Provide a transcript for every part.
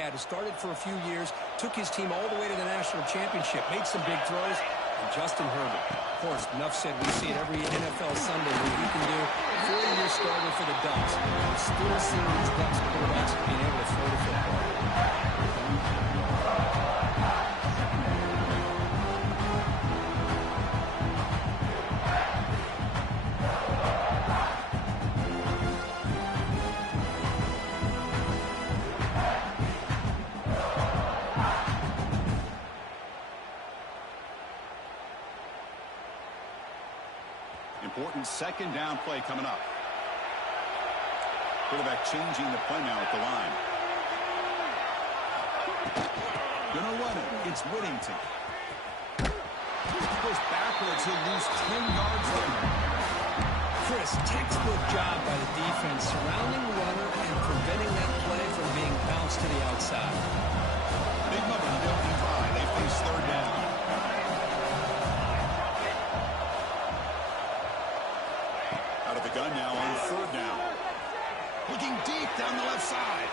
had, who started for a few years, took his team all the way to the national championship, made some big throws, and Justin Herbert. Of course, enough said, we see it every NFL Sunday what he can do. 4-year starter for the Ducks. I'm still seeing these Ducks quarterbacks being able to throw the football. Important second down play coming up. Quarterback changing the play now at the line. Gonna run it. It's Whittington. Goes backwards. He'll lose 10 yards there. Chris, textbook job by the defense surrounding the runner and preventing that play from being bounced to the outside. Big number built and high. They face third down. Out of the gun now on third down. Looking deep down the left side.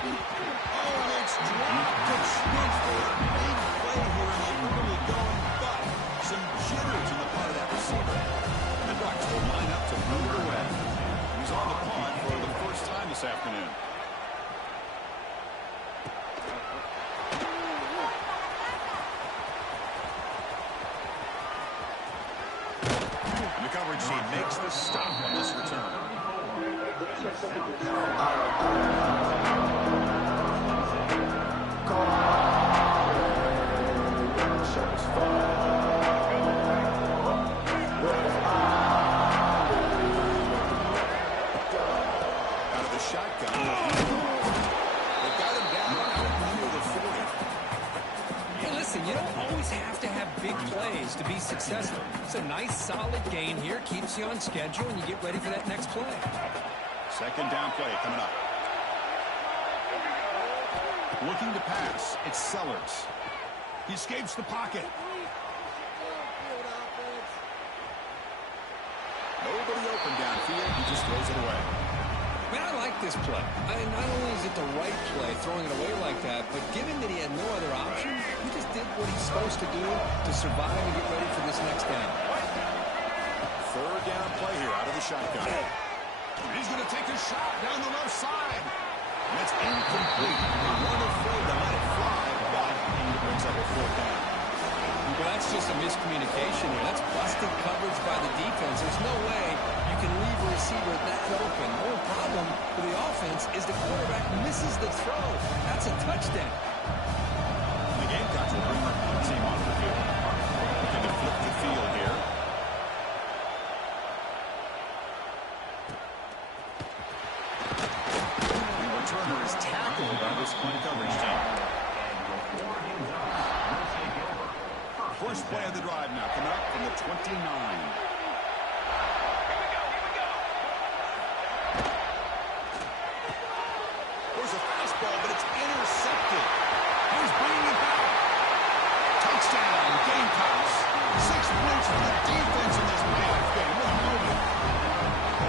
Oh, and it's dropped. To Smith for a big play here, and they really going, but some jitters in the part of that receiver. And the Ducks will line up to move it away. He's on the punt for the first time this afternoon. And the coverage team makes the stop on this return. Out of the shotgun. They got him down near the 40. Hey, listen, you don't always have to have big plays to be successful. It's a nice, solid gain here. Keeps you on schedule, and you get ready for that next play. Second down play coming up. Looking to pass. It's Sellers. He escapes the pocket. Nobody open downfield. He just throws it away. Man, I like this play. Not only is it the right play, throwing it away like that, but given that he had no other option, he just did what he's supposed to do to survive and get ready for this next down. Third down play here out of the shotgun. He's going to take a shot down the left side. And it's incomplete. They weren't afraid to let it fly, but he brings up a fourth down. Well, that's just a miscommunication here. That's busted coverage by the defense. There's no way you can leave a receiver that open. The only problem for the offense is the quarterback misses the throw. That's a touchdown. The Gamecocks will bring the team onto the field. Looking to flip the field here. The returner is tackled by this punt coverage team. First play of the drive now coming up from the 29. There's a fastball, but it's intercepted. He's bringing it back. Touchdown, Gamecocks. 6 points for the defense in this playoff game. What a moment.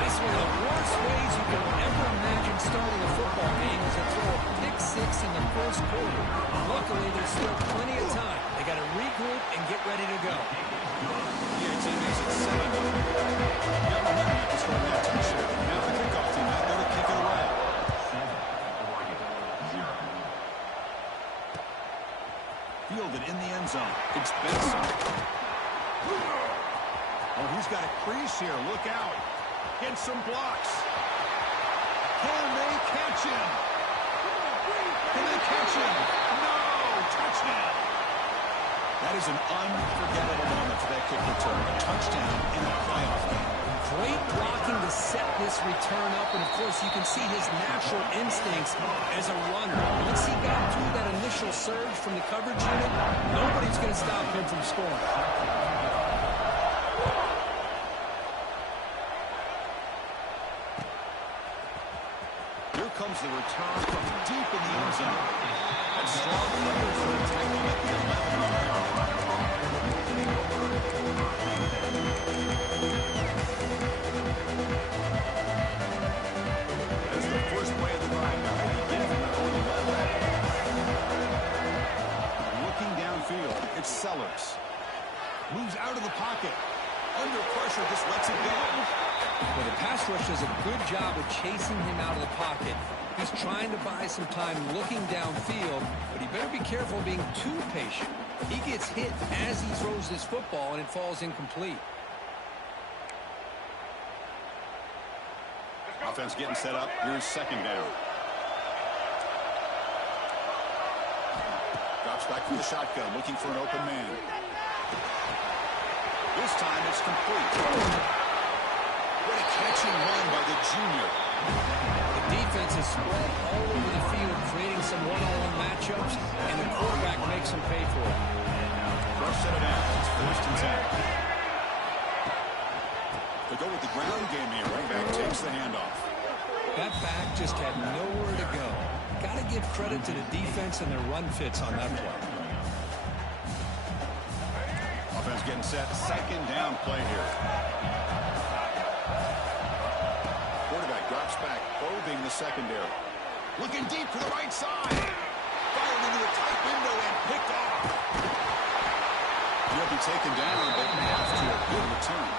That's one of the worst ways you can ever imagine starting a football game is to throw a pick six in the first quarter. Luckily, there's still plenty of time. They got to regroup and get ready to go. Yeah, team makes it 7-0. Young Henry to start that touchdown. Now the kickoff team out there to kick it away. 7-0. Fielded in the end zone. It's Benson. Oh, he's got a crease here. Look out. Get some blocks. Can they catch him? Can they catch him? No! Touchdown! That is an unforgettable moment for that kick return. A touchdown in a playoff game. Great blocking to set this return up, and of course you can see his natural instincts as a runner. Once he got through that initial surge from the coverage unit, nobody's going to stop him from scoring. Here comes the return from deep in the end zone. And strong players for the tackle at the 11-yard line. That's the first play of the drive. Now they begin from the Moves out of the pocket. Under pressure, just lets it go. Well, the pass rush does a good job of chasing him out of the pocket. He's trying to buy some time looking downfield, but he better be careful being too patient. He gets hit as he throws this football, and it falls incomplete. Offense getting set up. Here's second down. Drops back from the shotgun, looking for an open man. This time it's complete. What a catching run by the junior. The defense is spread all over the field, creating some one-on-one matchups, and the quarterback makes them pay for it. First set of downs. It's 1st and 10. They go with the ground game here. Running back takes the handoff. That back just had nowhere to go. Got to give credit to the defense and their run fits on that play. Offense getting set. Second down play here. Quarterback drops back, probing the secondary. Looking deep to the right side. Fired into a tight window and picked off. He'll be taken down, but after a good return.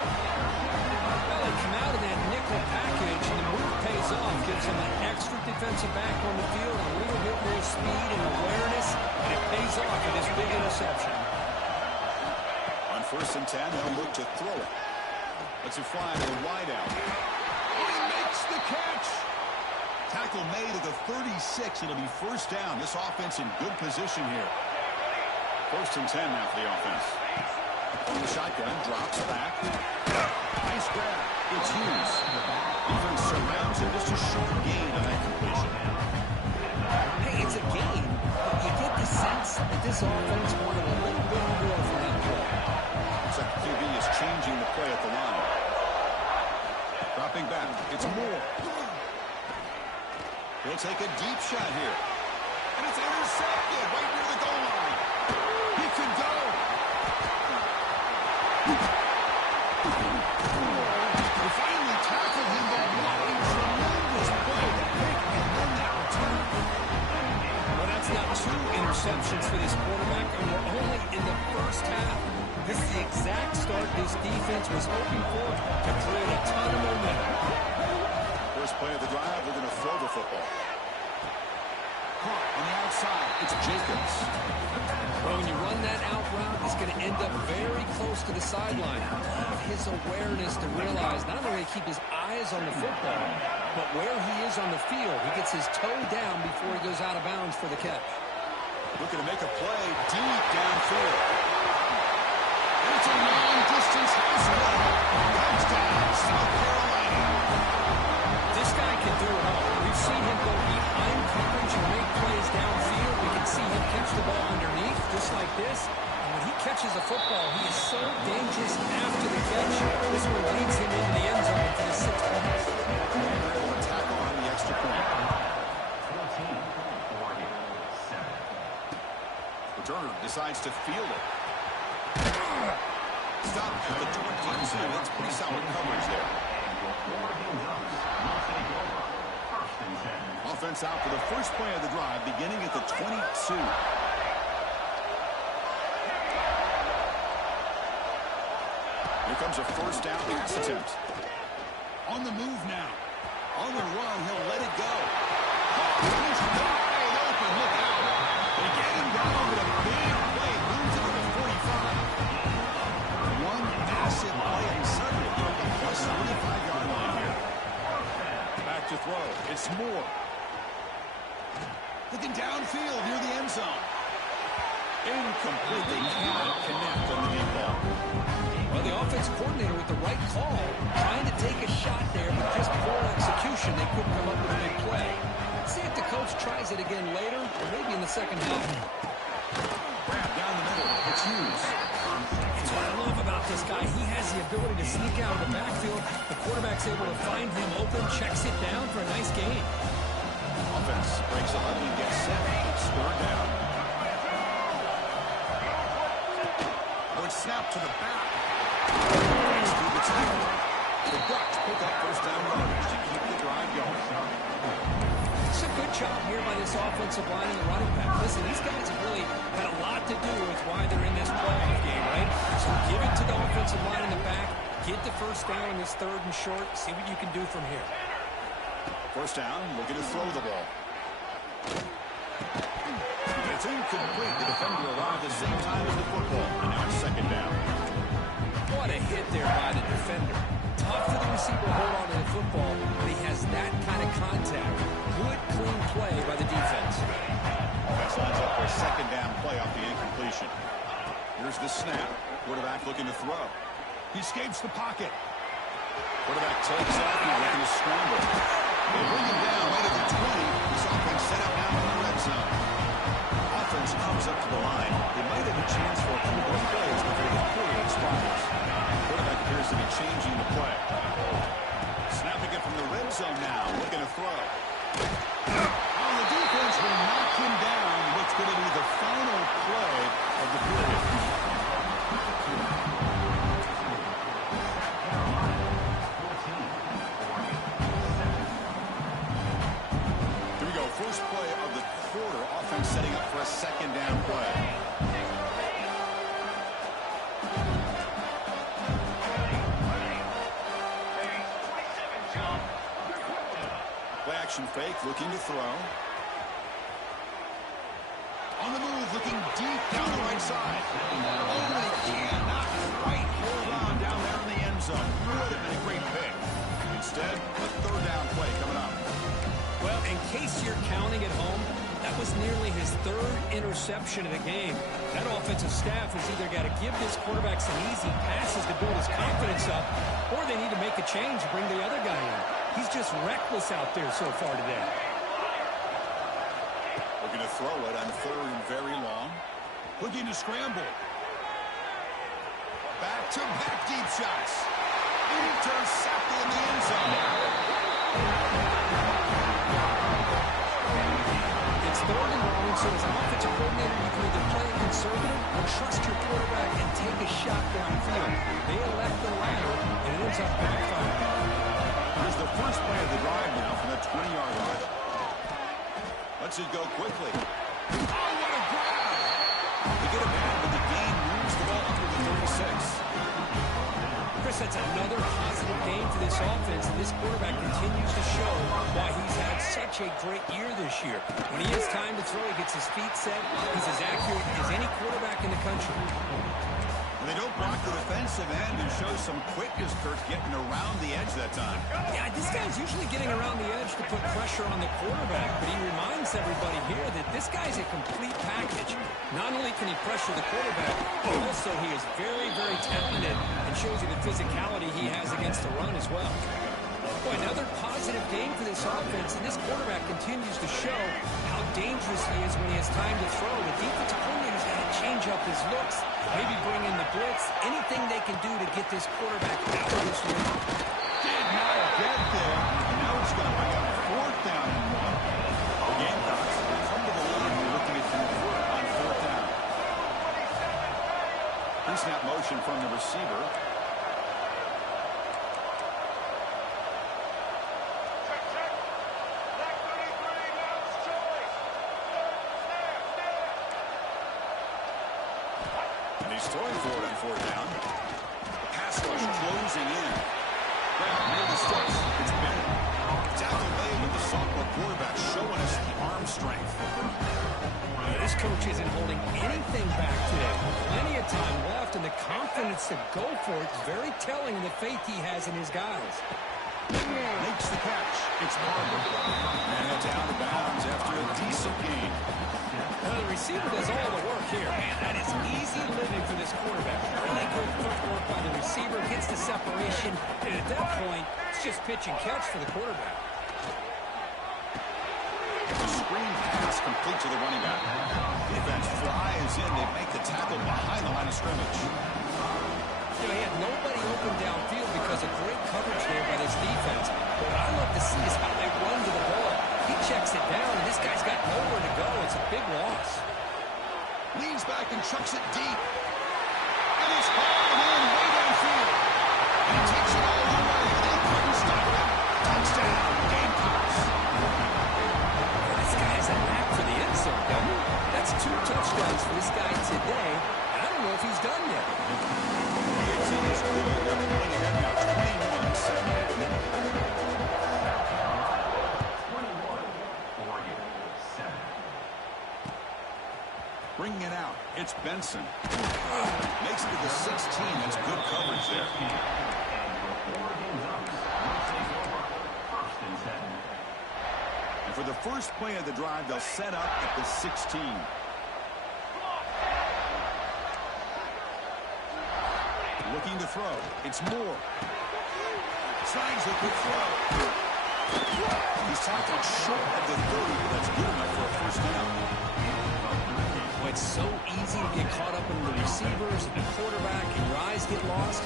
Well, they come out of that nickel package, and the move pays off. Gives them an extra defensive back on the field, a little bit more speed and awareness, and it pays off with this big interception. On 1st and 10, they'll look to throw it. Let's it fly to the wideout. Oh, he makes the catch. Tackle made at the 36. It'll be 1st down. This offense in good position here. 1st and 10 now for the offense. From the shotgun, drops back. Nice grab. It's Hughes. Defense surrounds him. Just a short gain on that completion. Hey, it's a game, but you get the sense that this offense wanted a little bit more from that play. Looks like the QB is changing the play at the line. Dropping back. It's Moore. He'll take a deep shot here. And it's intercepted right near the goal line. He could go. They finally tackled him, but what a tremendous play to pick and then that return. Well, that's not 2 interceptions for this quarterback, and we're only in the 1st half. This is the exact start this defense was hoping for to create a ton of momentum. First play of the drive, they're going to throw the football. Caught on the outside, it's Jacobs. Well, when you run that out route, he's going to end up very close to the sideline. His awareness to realize not only keep his eyes on the football, but where he is on the field. He gets his toe down before he goes out of bounds for the catch. Looking to make a play deep downfield. And it's a long-distance hustle. Touchdown, South Carolina. This guy can do it all. We've seen him go behind coverage and make plays downfield. We can see him catch the ball underneath, just like this. And when he catches a football, he is so dangerous after the catch. This one leads him into the end zone for the 6 points. They're able to tackle on the extra point. Returner decides to field it. Stop at the 22. That's pretty solid coverage there. Offense out for the first play of the drive, beginning at the 22. Here comes a 1st down pass attempt. On the move now. On the run, he'll let it go. He's wide open. Look out. They get him down with a big play. Moves into the 45. One massive play, and suddenly they're at the plus 35-yard line here. Back to throw. It's Moore. Looking downfield near the end zone. Incomplete. They cannot connect on the deep ball. Well, the offense coordinator with the right call, trying to take a shot there, but just poor execution. They couldn't come up with a big play. See if the coach tries it again later, or maybe in the 2nd half. Grab down the middle. It's Hughes. That's what I love about this guy. He has the ability to sneak out of the backfield. The quarterback's able to find him open, checks it down for a nice gain. Offense breaks 11 and gets set. It's 3rd down. Good snap to the back. The Ducks pick up 1st down yardage to keep the drive going. It's a Good job here by this offensive line and the running back. Listen, these guys have really had a lot to do with why they're in this playoff game, right? So give it to the offensive line in the back. Get the first down in this 3rd and short. See what you can do from here. First down, looking to throw the ball. It's incomplete. The defender arrived at the same time as the football. And now it's 2nd down. What a hit there by the defender. Tough for the receiver to hold on to the football, but he has that kind of contact. Good, clean play by the defense. Offense lines up for a 2nd down play off the incompletion. Here's the snap. Quarterback looking to throw. He escapes the pocket. Quarterback takes off. He's looking to scramble. They bring him down right at the 20. This offense set up now in the red zone. Offense comes up to the line. They might have a chance for a couple more plays before the quarter expires. Quarterback appears to be changing the play. Snapping it from the red zone now. Looking to throw. Oh, the defense will knock him down. What's going to be the final play of the period. First play of the quarter, offense setting up for a 2nd down play. Play action fake, looking to throw. On the move, looking deep down the right side. Oh, they cannot quite hold on down there in the end zone. Would have been a great pick. Instead, a 3rd down play coming up. Well, in case you're counting at home, that was nearly his 3rd interception of the game. That offensive staff has either got to give this quarterback some easy passes to build his confidence up, or they need to make a change and bring the other guy in. He's just reckless out there so far today. Looking to throw it on 3rd and very long. Looking to scramble. Back-to-back deep shots. Intercepted in the end zone. It's 3rd and long, so as an offensive coordinator, you can either play it conservative or trust your quarterback and take a shot downfield. They elect the latter, and it ends up backfiring. Here's the first play of the drive now from the 20-yard line. Lets it go quickly. Oh, what a grab! They get him out, but the gain moves the ball up to the 36. Chris, that's another positive game for this offense, and this quarterback continues to show why he's had such a great year this year. When he has time to throw, he gets his feet set. He's as accurate as any quarterback in the country. And they don't block the defensive end and show some quickness, Kirk, getting around the edge that time. Yeah, this guy's usually getting around the edge to put pressure on the quarterback, but he reminds everybody here that this guy's a complete package. Not only can he pressure the quarterback, but also he is very, very talented and shows you the physicality he has against the run as well. Boy, another positive game for this offense, and this quarterback continues to show how dangerous he is when he has time to throw. The defensive coordinator's got to change up his looks, maybe bring in the blitz, anything they can do to get this quarterback out of this loop. Did not get there, and now it's going to bring up 4th down and 1. The Gamecocks come to the line and looking to convert on 4th down. Pre-snap motion from the receiver. He's throwing for it on 4th down. The pass rush closing in. Brown near the sticks. It's Bennett. Tackle made with the sophomore quarterback showing us the arm strength. This coach isn't holding anything back today. Plenty of time left, and the confidence to go for it is very telling in the faith he has in his guys. Makes the catch. It's Barber. And it's out of bounds after a decent gain. Well, the receiver does all the work here. Man, that is easy living for this quarterback. Really good footwork by the receiver, gets the separation, and at that point, it's just pitch and catch for the quarterback. The screen pass complete to the running back. Defense flies in. They make the tackle behind the line of scrimmage. You know, he had nobody open downfield because of great coverage there by this defense. But what I love to see is how they run to the ball. He checks it down, and this guy's got nowhere to go. It's a big loss. Leans back and chucks it deep. And it's hauled in way downfield. And he takes it all the way. They couldn't stop it. Touchdown, Gamecocks. strikes for this guy today, and I don't know if he's done yet. Bringing it out, it's Benson. Makes it to the 16. That's good coverage there. And for the first play of the drive, they'll set up at the 16. Looking to throw. It's Moore. Signs a good throw. He's tackled short of the 30, but that's good enough for a first down. Well, it's so easy to get caught up in the receivers and the quarterback, and your eyes get lost.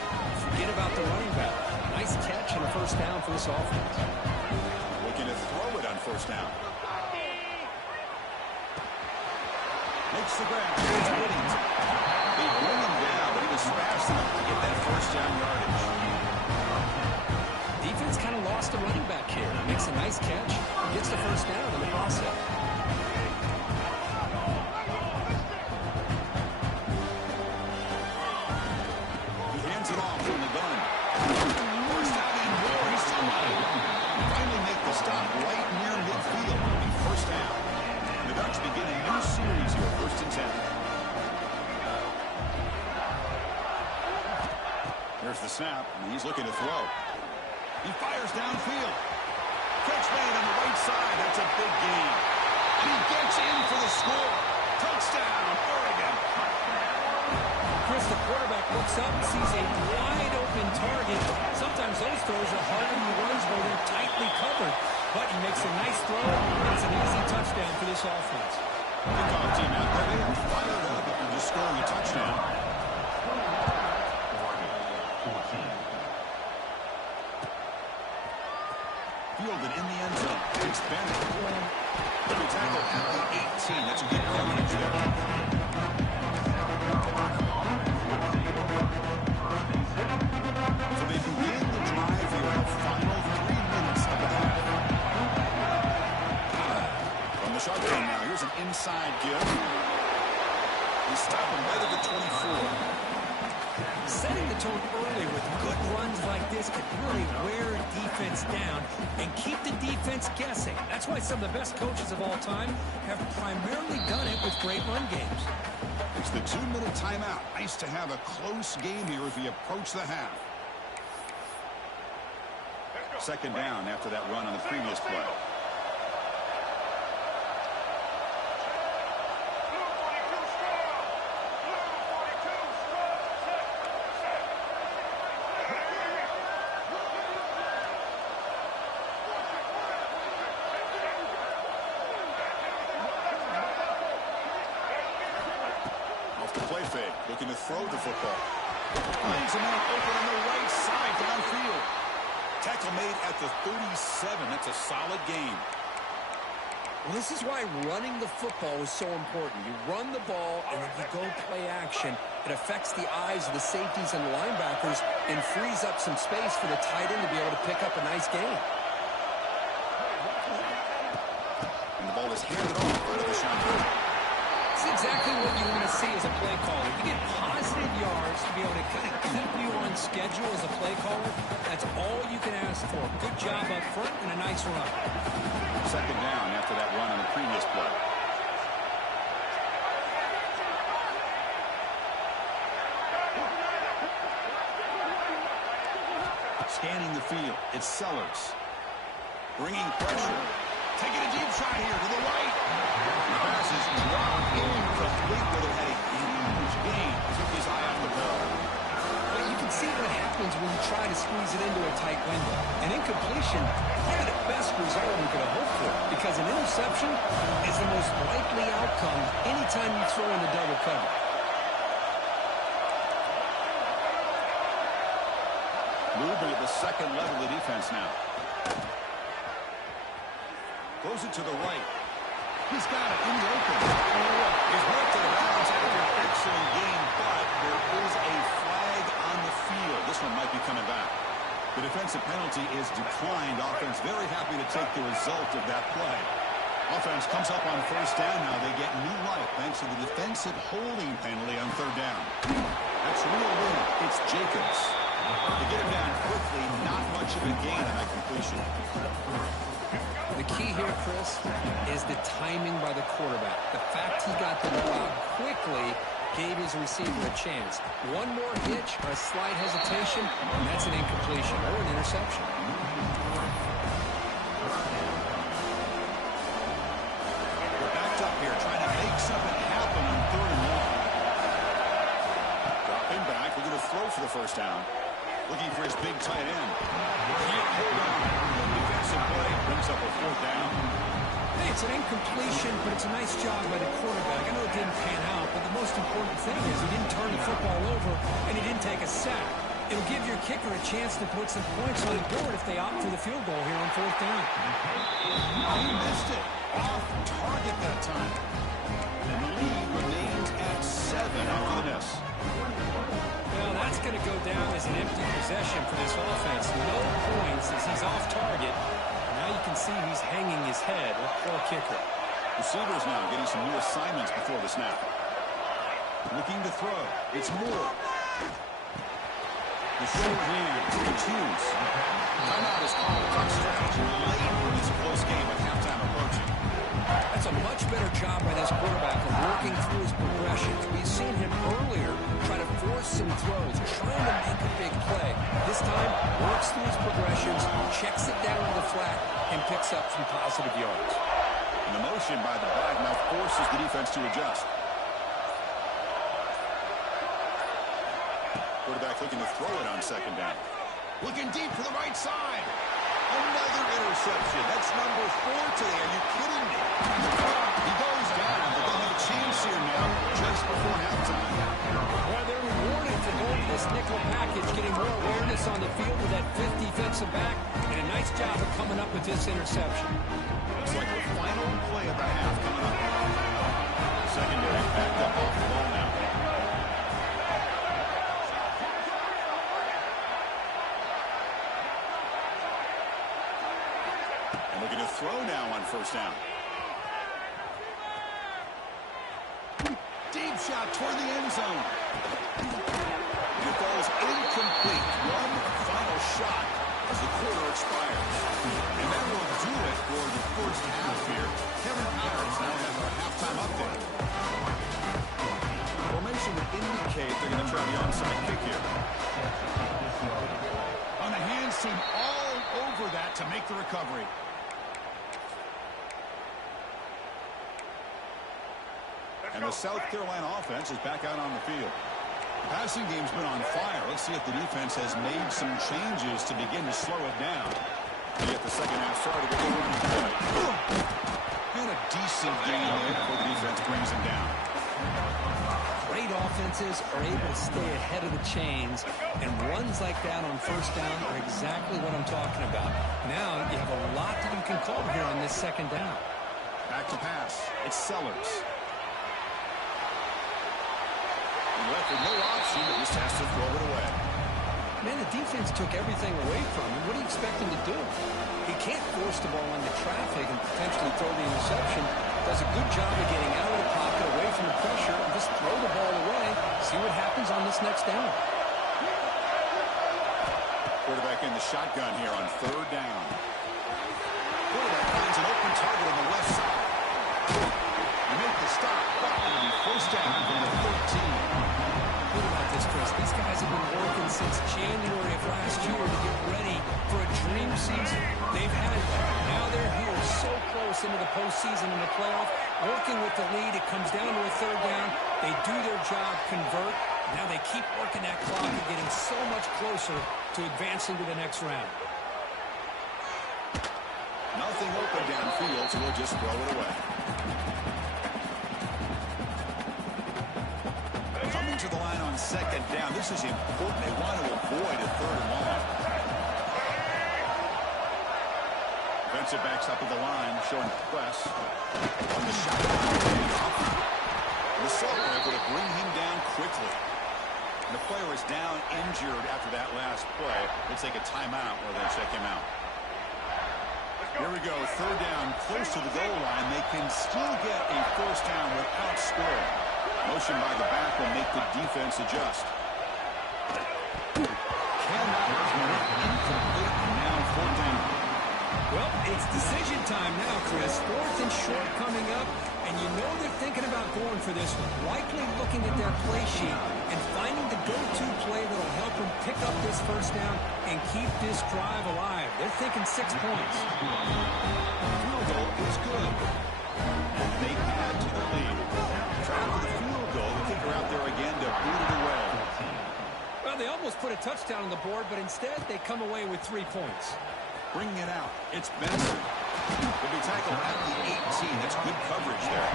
Forget about the running back. Nice catch and a first down for this offense. Looking to throw it on first down. Makes the grab. Here's Whittington. They bring him down, but he was fast enough to get that first down yardage. Defense kind of lost a running back here. Makes a nice catch. Gets the first down in the process. He hands it off from the gun. First down and more. He's still not. Finally make the stop right near midfield. First down. The Ducks begin a new series here. First and 10. Here's the snap, and he's looking to throw. He fires downfield. Catch made on the right side. That's a big gain. And he gets in for the score. Touchdown, Oregon. Chris, the quarterback looks up and sees a wide-open target. Sometimes those throws are harder than the ones where they're tightly covered. But he makes a nice throw, and it's an easy touchdown for this offense. Kickoff team out there. They are fired up after just scoring a touchdown. Fielded in the end zone. It's Bennett. Every tackle at the 18. That's a good coverage there. So they begin the drive here in the final 3 minutes of the half. From the shotgun now, here's an inside give. They stop him right at the 24. Setting the tone early with good runs like this can really wear defense down and keep the defense guessing. That's why some of the best coaches of all time have primarily done it with great run games. It's the 2-minute timeout. Nice to have a close game here as we approach the half. Second down after that run on the previous play. Looking to throw the football. Finds a man open on the right side downfield. Tackle made at the 37. That's a solid gain. Well, this is why running the football is so important. You run the ball, and then you go play action. It affects the eyes of the safeties and the linebackers and frees up some space for the tight end to be able to pick up a nice gain. And the ball is handed off out of the shotgun. That's exactly what you want to see as a play caller. You get positive yards to be able to kind of keep you on schedule as a play caller. That's all you can ask for. Good job up front and a nice run. Second down after that run on the previous play. Scanning the field. It's Sellers. Bringing pressure. Taking a deep shot here to the right. The pass is dropped incomplete, but it had a huge gain. Took his eye off the ball. Well, you can see what happens when you try to squeeze it into a tight window. An incompletion, probably the best result we could have hoped for, because an interception is the most likely outcome anytime you throw in the double cover. Moving at the second level of defense now. Throws it to the right. He's got it in the open. He's brought to the bounds after an excellent game, but there is a flag on the field. This one might be coming back. The defensive penalty is declined. Offense very happy to take the result of that play. Offense comes up on first down now. They get getting new life thanks to the defensive holding penalty on third down. That's real room. It's Jacobs. They get him down quickly. Not much of a gain on that completion. The key here, Chris, is the timing by the quarterback. The fact he got the ball out quickly gave his receiver a chance. One more hitch or a slight hesitation, and that's an incompletion or an interception. We're backed up here trying to make something happen on third and long. Dropping back, looking to throw for the first down. Looking for his big tight end. Can't hold on. Defensive play brings up a fourth down. Hey, it's an incompletion, but it's a nice job by the quarterback. I know it didn't pan out, but the most important thing is he didn't turn the football over and he didn't take a sack. It'll give your kicker a chance to put some points on the board if they opt for the field goal here on fourth down. He missed it. Off target that time. And the lead remains at 7 after the miss. Well, that's going to go down as an empty possession for this offense. No points as he's off target. Now you can see he's hanging his head. Poor kicker. Receivers now getting some new assignments before the snap. Looking to throw. It's Moore. The short hand to the twos. Timeout is called. Clock strategy late in this close game with halftime approaching. That's a much better job by this quarterback of working through his progressions. We've seen him earlier try to force some throws, trying to make a big play. This time, works through his progressions, checks it down to the flat, and picks up some positive yards. And the motion by the back now forces the defense to adjust. Quarterback looking to throw it on second down. Looking deep for the right side. Another interception. That's number 4 today. Are you kidding me? He goes down, but they'll have a chance here now just before halftime. Well, they're rewarded for going to this nickel package, getting more awareness on the field with that fifth defensive back, and a nice job of coming up with this interception. Looks like the final play of the half coming up. Secondary backed up off the ball now. And looking to throw now on first down. Deep shot toward the end zone. And it falls incomplete. One final shot as the quarter expires. And that will do it for the first half here. Kevin Powers now has our halftime update. Formation would indicate they're going to try the onside kick here. On the hands team all over that to make the recovery. And the South Carolina offense is back out on the field. The passing game's been on fire. Let's see if the defense has made some changes to begin to slow it down. To get the second half started with the running play. And a decent gain there before the defense brings him down. Great offenses are able to stay ahead of the chains, and runs like that on first down are exactly what I'm talking about. Now you have a lot that you can call here on this second down. Back to pass. It's Sellers. Left with no option, but just has to throw it away. Man, the defense took everything away from him. What do you expect him to do? He can't force the ball into traffic and potentially throw the interception. Does a good job of getting out of the pocket, away from the pressure, and just throw the ball away. See what happens on this next down. Quarterback in the shotgun here on third down. Quarterback finds an open target on the left side. They make the stop. It'll be first down from the 13. What about this, Chris? These guys have been working since January of last year to get ready for a dream season. They've had that. Now they're here so close into the postseason and the playoff. Working with the lead, it comes down to a third down. They do their job, convert. Now they keep working that clock and getting so much closer to advancing to the next round. Nothing open downfield, so we'll just throw it away. Coming to the line on second down. This is important. They want to avoid a third and long. Defensive backs up at the line, showing press. On the shot. The Sultan able to bring him down quickly. And the player is down injured after that last play. They take a timeout where they check him out. Here we go, third down, close to the goal line. They can still get a first down with motion by the back will make the defense adjust. Cannot commit, incomplete, and now 4th down. Well, it's decision time now, Chris. 4th and short coming up, and you know they're thinking about going for this one. Likely looking at their play sheet and finding the go-to play that'll help them pick up this 1st down and keep this drive alive. They're thinking 6 points. Field goal is good. They add to the lead. Trying for the field goal. The kicker out there again to boot it away. Well, they almost put a touchdown on the board, but instead they come away with 3 points. Bringing it out, it's Benson. Will be tackled at the 18. That's good coverage there.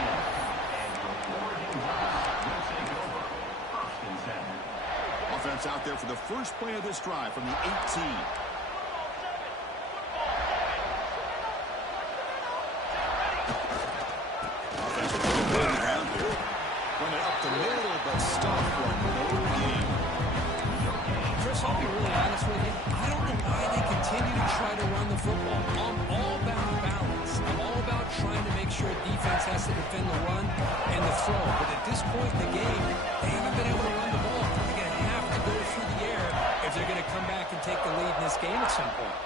Offense out there for the first play of this drive from the 18. Offense moving around here. Run it up the middle, but stop for no gain. Chris, I'll be really honest with you. I don't know why they continue to try to run the football. I'm all about balance. I'm all about trying to make sure defense has to defend the run and the throw. But at this point in the game, they haven't been able to run the ball. They're going to have to go through the air if they're going to come back and take the lead in this game at some point.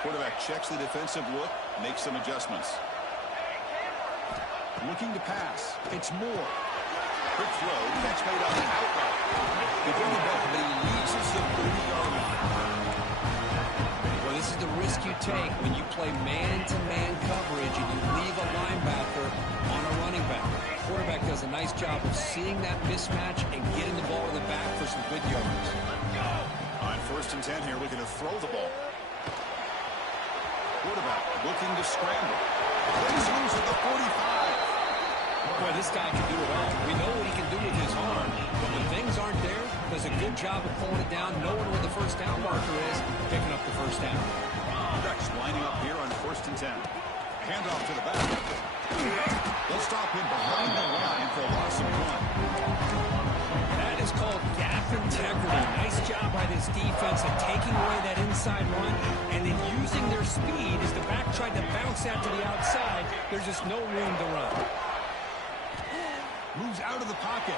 Quarterback checks the defensive look, makes some adjustments. Looking to pass. It's Moore. Quick throw, catch made on the outright. He bring it back, but he leaves us the 30-yard line. Well, this is the risk you take when you play man-to-man coverage and you leave a linebacker on a running back. The quarterback does a nice job of seeing that mismatch and getting the ball to the back for some good yards. On 1st and 10 here, looking to throw the ball. Quarterback looking to scramble. Plays loose at the 45. Boy, this guy can do it all. We know what he can do with his arm, but when things aren't there, does a good job of pulling it down, knowing where the 1st down marker is, picking up the 1st down. Rex lining up here on 1st and 10. Handoff to the back. They'll stop him behind the line for a loss of 1. That is called gap integrity. Nice job by this defense at taking away that inside run and then using their speed as the back tried to bounce out to the outside. There's just no room to run. Moves out of the pocket.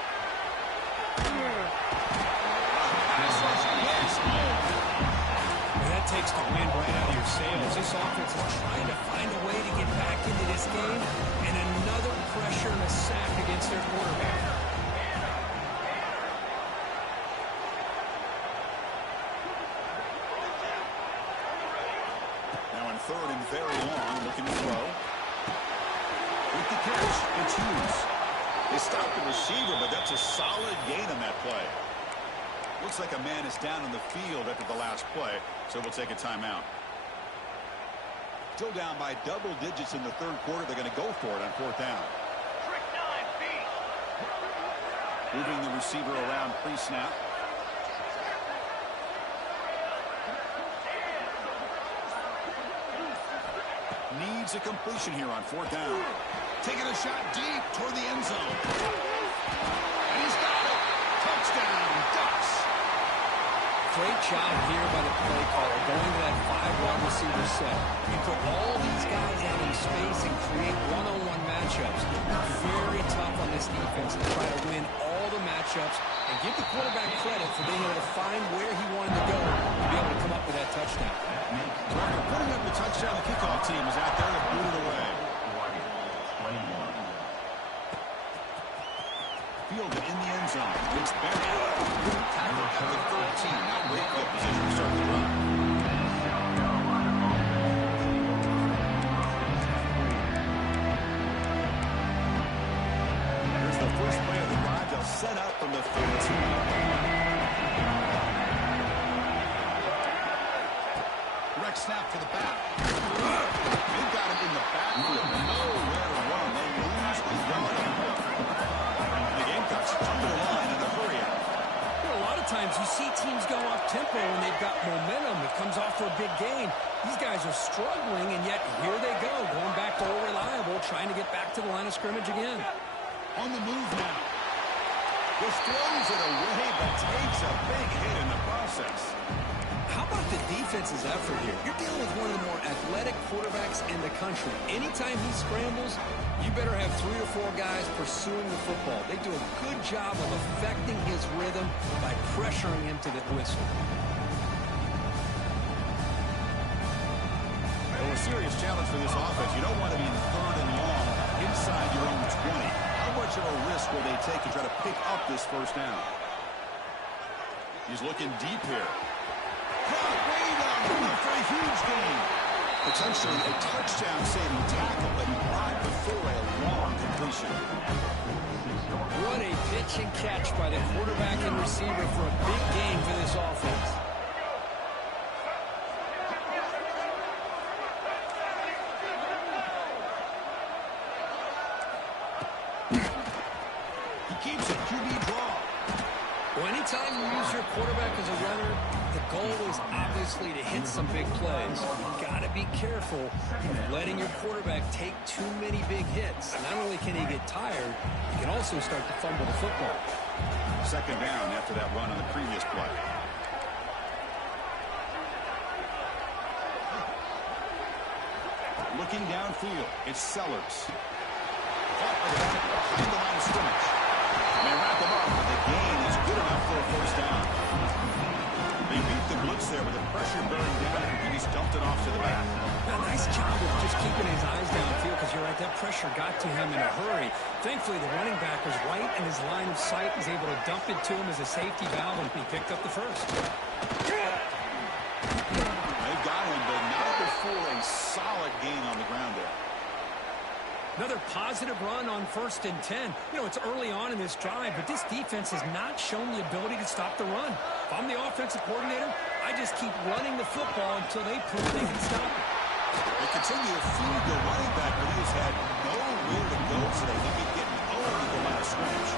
That takes the wind right out of your sails. This offense is trying to find a way to get back into this game, and another pressure and a sack against their quarterback. Now on 3rd and very long, looking to throw. With the catch, it's Hughes. They stopped the receiver, but that's a solid gain on that play. Looks like a man is down in the field after the last play, so we'll take a timeout. Still down by double digits in the 3rd quarter. They're going to go for it on 4th down. Moving the receiver around pre-snap. Needs a completion here on 4th down. Taking a shot deep toward the end zone. And he's got it. Touchdown, Ducks. Great job here by the play caller, going to that 5-wide receiver set. You put all these guys out in space and create one-on-one matchups. Very tough on this defense to try to win all the matchups and give the quarterback credit for being able to find where he wanted to go to be able to come up with that touchdown. So after putting up the touchdown, the kickoff team is out there to boot it away. Fielded in the end zone. It's Barrett. Tackled at the 13. Now great field position to start the run. Here's the first play of the drive. They'll set up from the 13. Rex snap for the back. They've got him in the backfield. Nowhere to run. They lose the yard on the The Gamecocks come to the line in a hurry out. A lot of times you see teams go up-tempo when they've got momentum. It comes off for a big gain. These guys are struggling, and yet here they go, going back to old reliable, trying to get back to the line of scrimmage again. On the move now. Just throws it away, but takes a big hit in the process. How How about the defense's effort here? You're dealing with one of the more athletic quarterbacks in the country. Anytime he scrambles, you better have 3 or 4 guys pursuing the football. They do a good job of affecting his rhythm by pressuring him to the whistle. Well, a serious challenge for this offense. You don't want to be in 3rd and long inside your own 20. How much of a risk will they take to try to pick up this first down? He's looking deep here. Caught way down for a huge gain. Potentially a touchdown-saving tackle, but not before a long completion. What a pitch and catch by the quarterback and receiver for a big gain for this offense. He keeps it QB draw. Well, anytime you use your quarterback as a runner, the goal is obviously to hit some big plays. You've got to be careful of letting your quarterback take too many big hits. Not only can he get tired, he can also start to fumble the football. 2nd down after that run on the previous play. Looking downfield, it's Sellers. Caught by the back behind the line of scrimmage. They wrap him up, but the gain is good enough for a first down. They beat the blitz there with the pressure bearing down, and he's dumped it off to the back. Now, nice job of just keeping his eyes downfield because you're right, that pressure got to him in a hurry. Thankfully, the running back was right in his line of sight. He's able to dump it to him as a safety valve, and he picked up the first. They've got him, but not before a solid gain on the ground there. Another positive run on 1st and 10. You know, it's early on in this drive, but this defense has not shown the ability to stop the run. If I'm the offensive coordinator, I just keep running the football until they prove they can stop it. They continue to feed the running back, but he has had nowhere to go today. They keep getting over the line of scrimmage.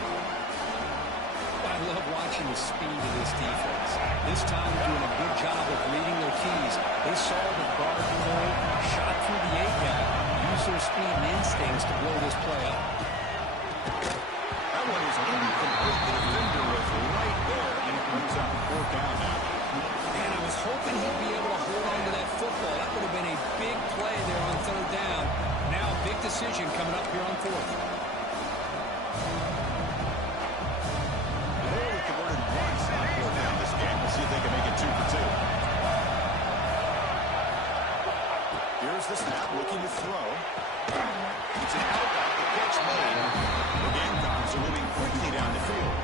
I love watching the speed of this defense. This time doing a good job of reading their keys. They saw the guard pull, shot through the A-gap, used their speed and instincts to blow this play up. That one is incomplete. The defender was right there, and it brings up 4th down now. And I was hoping he'd be able to hold on to that football. That would have been a big play there on 3rd down. Now a big decision coming up here on 4th. They only converted once on 4th down this game. We'll see if they can make it 2 for 2. Here's the snap, looking to throw. It's an out route, the catch made. The Gamecocks are moving quickly down the field.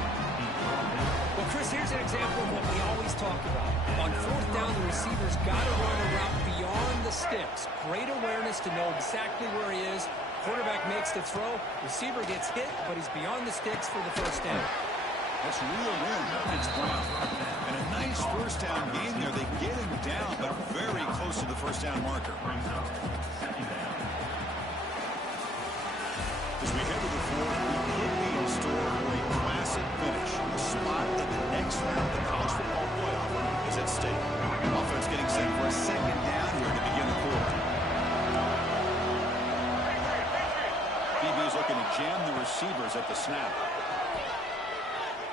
Well, Chris, here's an example of what we always talk about. On 4th down, the receiver's got to run a route beyond the sticks. Great awareness to know exactly where he is. Quarterback makes the throw. Receiver gets hit, but he's beyond the sticks for the first down. That's real in. It's Brown. And a nice first down gain there. They get him down, but very close to the first down marker. As we head to the 4th, we could be in store for a classic finish. A spot in the next round of the college football playoff is at stake. Offense getting set for a 2nd down here to begin the quarter. DB is looking to jam the receivers at the snap.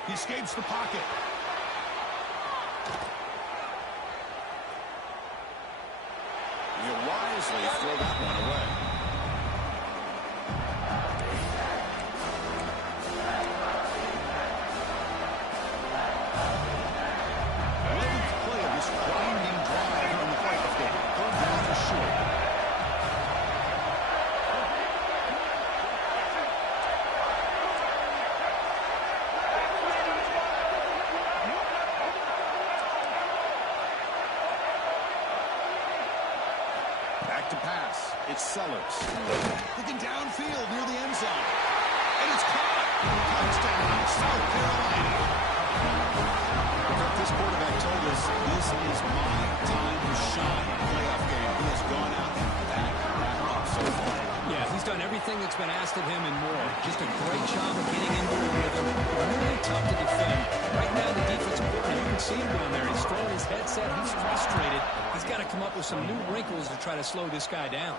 He escapes the pocket. He'll wisely throw that one away. To pass. It's Sellers. Looking downfield near the end zone. And it's caught. Touchdown, South Carolina. This quarterback told us this is my time to shine. Playoff game. He has gone out and backed that up so far. Yeah, he's done everything that's been asked of him and more. Just a great job of getting into a rhythm. Really tough to defend. Right now, the defensive coordinator, you can see him down there. He's throwing his headset. He's frustrated. He's got to come up with some new wrinkles to try to slow this guy down.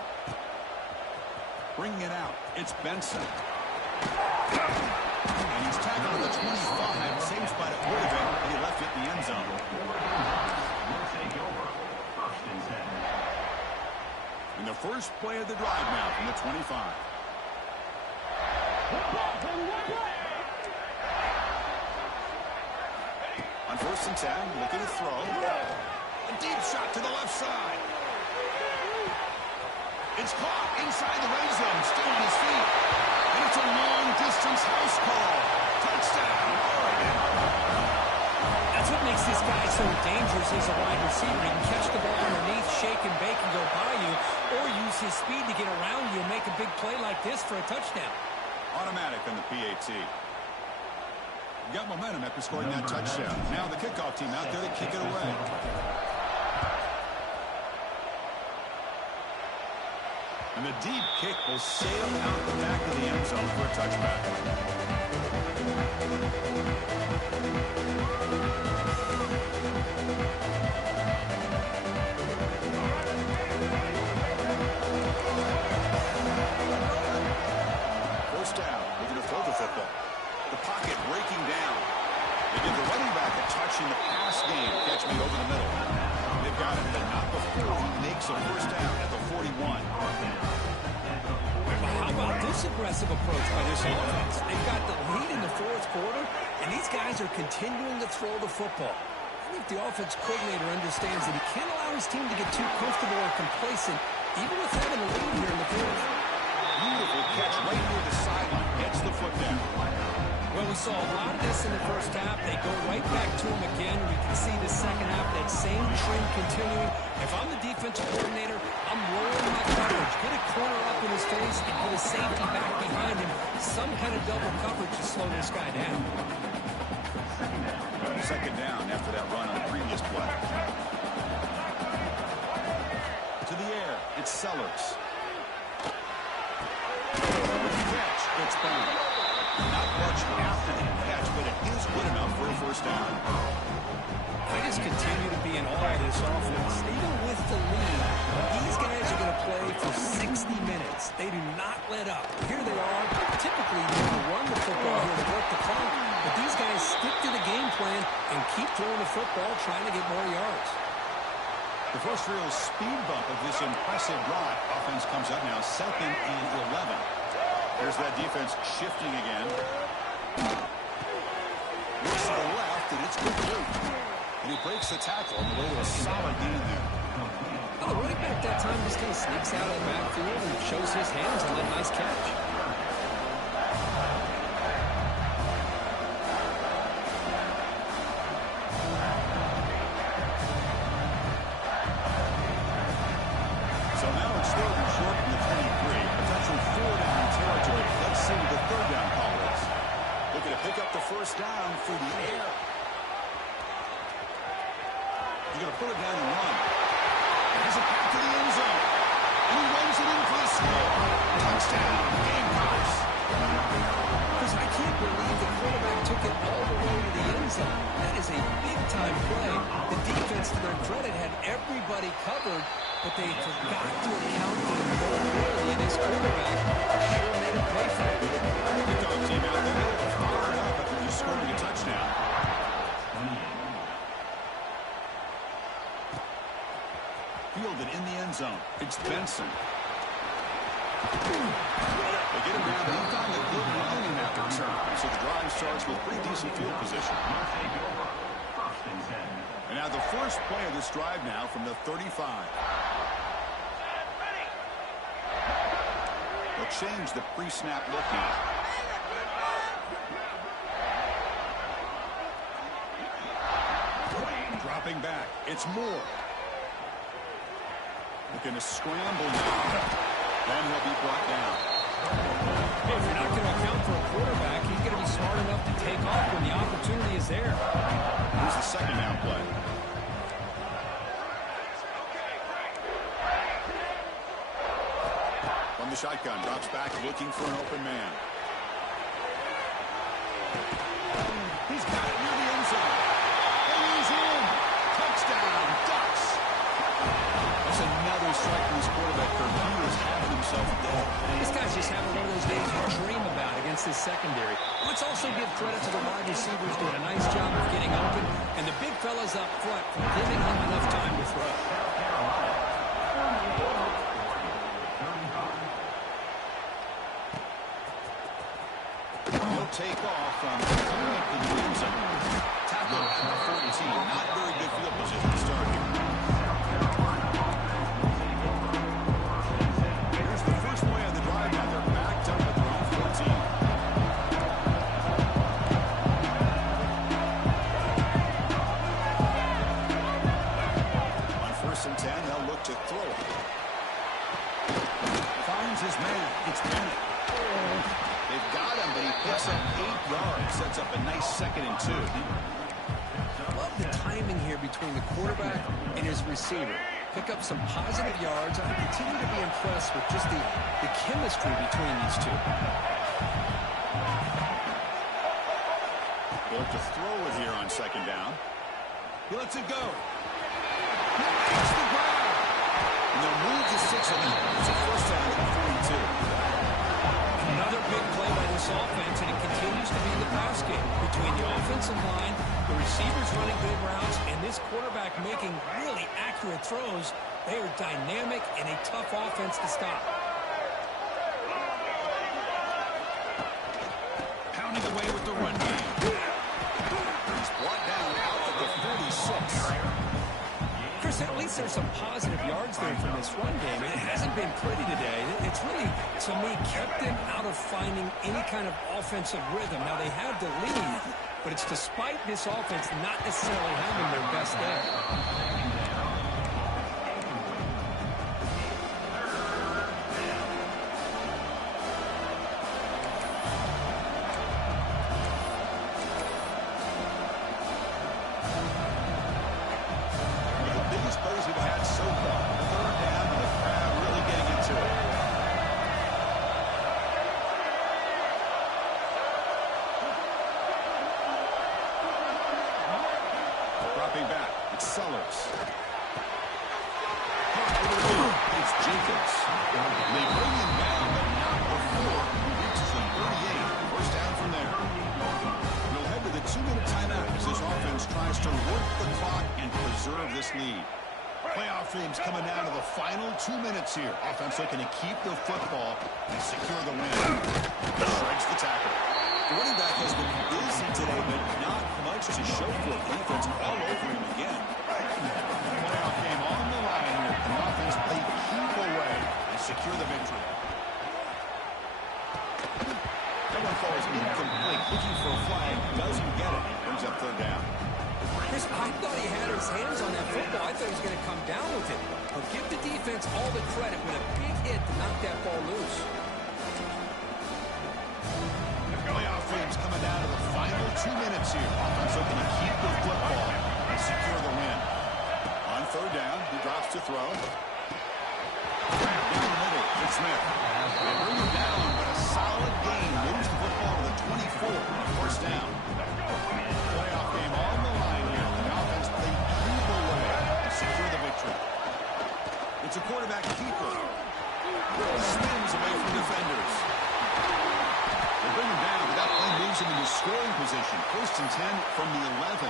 Bringing it out. It's Benson. And he's tackled at the 25. Same spot it would have been when he left it in the end zone. And the first play of the drive now from the 25. On 1st and 10, looking to throw. A deep shot to the left side. It's caught inside the red zone, still on his feet. And it's a long-distance house call. Touchdown, Oregon. That's what makes this guy so dangerous as a wide receiver. He can catch the ball underneath, shake and bake and go by you, or use his speed to get around you and make a big play like this for a touchdown. Automatic on the PAT. Got momentum after scoring that touchdown. Now the kickoff team out there to kick it away. And the deep kick will sail out the back of the end zone for a touchback. First down, looking to throw the football. The pocket breaking down. They give the running back a touch in the pass game. Catch me over the middle. They've got him, but not before he makes a first down at the 41. How about this aggressive approach by this offense? They've got the lead in the 4th quarter, and these guys are continuing to throw the football. I think the offense coordinator understands that he can't allow his team to get too comfortable or complacent, even with having a lead here in the 4th. Beautiful catch right near the sideline. Gets the foot down. Well, we saw a lot of this in the first half. They go right back to him again. We can see the second half, that same trend continuing. If I'm the defensive coordinator, I'm rolling my coverage. Get a corner up in his face and put a safety back behind him. Some kind of double coverage to slow this guy down. Second down after that run on the previous play. To the air, it's Sellers. Catch, it's Brown. Not much after the catch, but it is good enough for a first down. I just continue to be in awe of this offense. Even with the lead, these guys are going to play for 60 minutes. They do not let up. Here they are. Typically, you want to run the football here to work the clock, but these guys stick to the game plan and keep throwing the football, trying to get more yards. The first real speed bump of this impressive drive. Offense comes up now, 2nd and 11. Here's that defense shifting again. Looks to the left, and it's complete. And he breaks the tackle on the way to a solid gain there. Well, the running back that time just kind of sneaks out of the backfield and shows his hands on that nice catch. So now it's 3rd and short from the 23. Potential 4-down territory. Let's see what the 3rd down call is. Looking to pick up the first down through the air. He's going to put it down and run. Has it back to the end zone. And he runs it in for the score. Touchdown, Gamecocks. Because I can't believe the quarterback took it all the way to the end zone. That is a big-time play. The defense, to their credit, had everybody covered, but they forgot to account for the mobility in his quarterback. Sure made him pay for it. Kickoff team out there. Fired up after just scoring a touchdown. Fielded in the end zone. It's Benson. They get him down. They found a good run in that return. So the drive starts with pretty decent field position. And now the first play of this drive now from the 35. They'll change the pre-snap look now. Dropping back. It's Moore. Looking to scramble now. Then he'll be brought down. Hey, if you're not going to account for a quarterback, he's going to be smart enough to take off when the opportunity is there. Here's the second down play. From the shotgun, drops back looking for an open man. He's got it near the end zone. And he's in. Touchdown, Ducks. That's another strike from his quarterback. He was having himself a day. This guy's just having one of those days you dream about against his secondary. Let's also give credit to the wide receivers doing a nice job of getting open, and the big fellas up front for giving him enough time to throw. take off from the opponent in the end zone. Tackle at the 14. Not very good field position to start here. Here's the first play of the drive. Now they're backed up at their own 14. On 1st and 10, they'll look to throw it. Finds his man. It's Bennett. They've got him, but he picks up 8 yards. Sets up a nice 2nd and 2. Love the timing here between the quarterback and his receiver. Pick up some positive yards. I continue to be impressed with just the chemistry between these two. Built to throw it here on 2nd down. He lets it go. He makes the grab. And they'll move to 6 of them. It's a 1st down at the 42. Another big play by this offense, and it continues to be the pass game. Between the offensive line, the receivers running good routes, and this quarterback making really accurate throws, they are dynamic and a tough offense to stop. Pounding away with the run game. He's brought down out at the 36. Chris, at least there's some positive yards there from this run game. It hasn't been pretty today. It's really, to me, kept them out of finding any kind of offensive rhythm. Now, they have the lead, but it's despite this offense not necessarily having their best day. Here. Offense looking to keep the football and secure the win. Shreds the tackle. The running back has been busy today, but not much to show for it. Defense all over him again. Playoff game on the line here. The offense played keep away and secure the victory. That one falls incomplete. Looking for a flag. Doesn't get it. Brings up 3rd down. Chris, I thought he had his hands on that football. I thought he was going to come down with it. But give the defense all the credit with a big hit to knock that ball loose. Playoff games coming down to the final 2 minutes here. Offense looking to keep the football and secure the win. On 3rd down, he drops to throw. Down the middle, it's Smith. They bring him down, but a solid gain moves the football to the 24 on 1st down. Playoff game on the line here. The offense played keep away and secure the victory. It's a quarterback keeper. Spins away from defenders. They bring him down, but that play moves him into scoring position. 1st and 10 from the 11.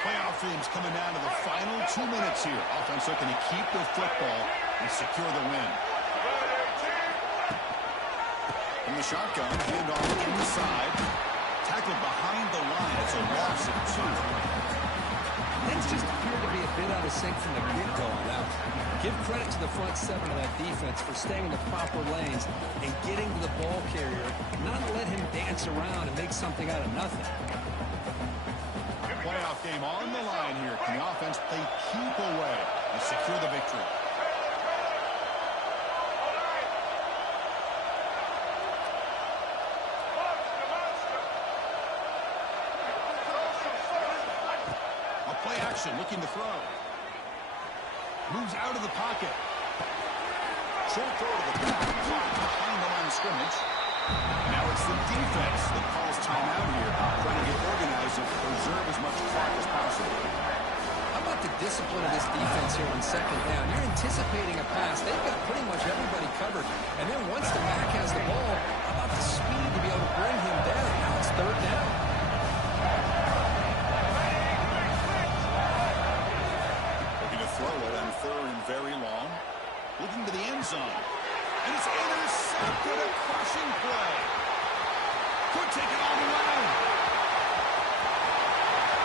Playoff games coming down to the final 2 minutes here. Offense looking to keep the football and secure the win. From the shotgun, handoff inside. Tackled behind the line. It's a loss of 2. Things just appear to be a bit out of sync from the get-go now. Give credit to the front 7 of that defense for staying in the proper lanes and getting to the ball carrier, not let him dance around and make something out of nothing. Playoff game on the line here. Can the offense play keep away and secure the victory? Play action, looking to throw. Moves out of the pocket. Short throw to the back, caught behind the line of scrimmage. Now it's the defense that calls timeout here, trying to get organized and preserve as much clock as possible. How about the discipline of this defense here on 2nd down? You're anticipating a pass. They've got pretty much everybody covered. And then once the back has the ball, how about the speed to be able to bring him down? Now it's 3rd down. Throw it on 3rd and very long. Looking to the end zone. And it's intercepted. A crushing play. take it all the way.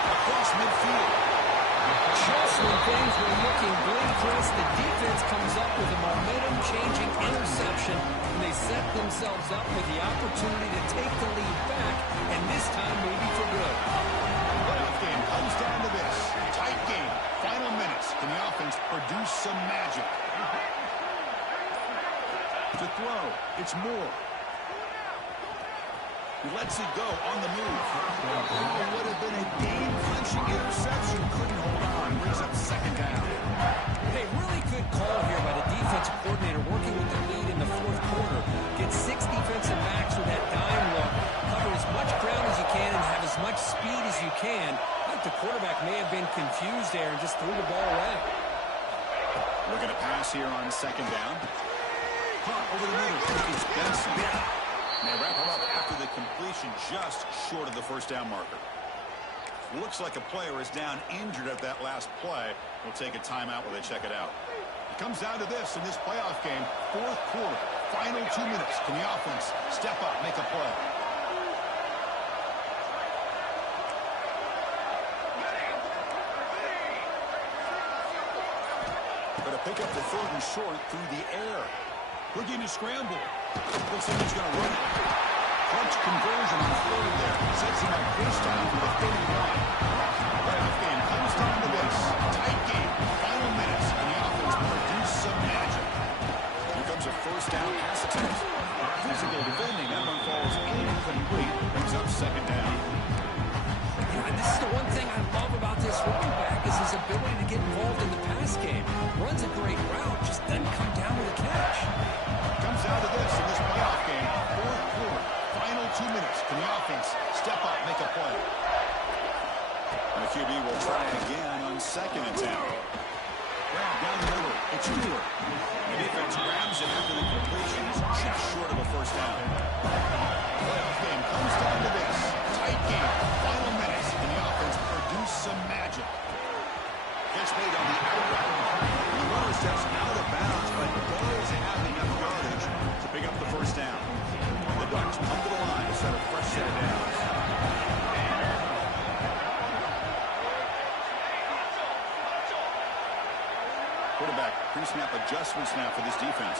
Across midfield. Just when things were looking bleak, Chris, the defense comes up with a momentum-changing interception, and they set themselves up with the opportunity to take the lead back, and this time maybe for good. Playoff game comes down to this. Tight game. Final minutes. Can the offense produce some magic? To throw. It's Moore. He lets it go on the move. It would have been a game-clinching interception. Couldn't hold on. Brings up second down. Hey, really good call here by the defensive coordinator working with the lead in the fourth quarter. Get 6 defensive backs with that dime look. Cover as much ground as you can and have as much speed as you can. I think the quarterback may have been confused there and just threw the ball away. Looking to pass here on second down. Caught over the middle. It's Benson. And they wrap him up after the completion just short of the first down marker. Looks like a player is down injured at that last play. We'll take a timeout while they check it out. It comes down to this in this playoff game. Fourth quarter. Final 2 minutes. Can the offense step up, make a play? But to pick up the third and short through the air. Looking to scramble. Looks like he's going to run it. Clutch conversion on third there. Sets him up first down for the 31. Playoff game comes down to this. Tight game. Final minutes. And the offense produce some magic. Here comes a first down pass attempt. Physical defending. That one falls incomplete. Brings up second down. And this is the one thing I love about this running back is his ability to get involved in the pass game. Runs a great route, just doesn't come down with a catch. Comes down to this in this playoff game. Fourth quarter. Final 2 minutes. Can the offense step up, make a play? And the QB will try again on second attempt. Grab down the middle. It's Stewart. The defense grabs it after the completion. It's just short of a first down. Playoff game comes down to this. Tight game. Final minutes. Can the offense produce some magic? Gets made on the outright. The runner steps out of bounds, but does have enough yardage to pick up the first down. And the Ducks come to the line to set a fresh set of downs. Quarterback pre-snap adjustments now for this defense.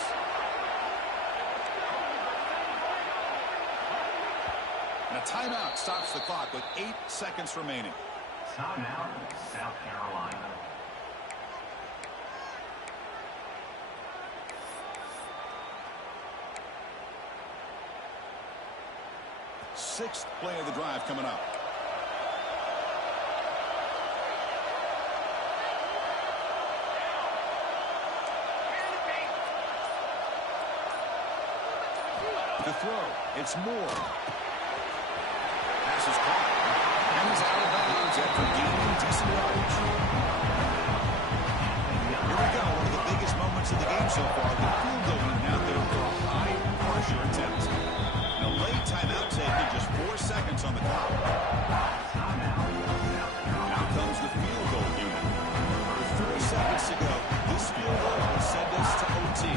And a timeout stops the clock with 8 seconds remaining. Timeout, South Carolina. Sixth play of the drive coming up. To throw, it's Moore. Pass is caught. And he's out of bounds after gaining decent yardage. Here we go, one of the biggest moments of the game so far. The field goal unit out there for a high-pressure attempt. And a late timeout taken, just 4 seconds on the clock. Now comes the field goal unit. With 4 seconds to go, this field goal will send us to OT.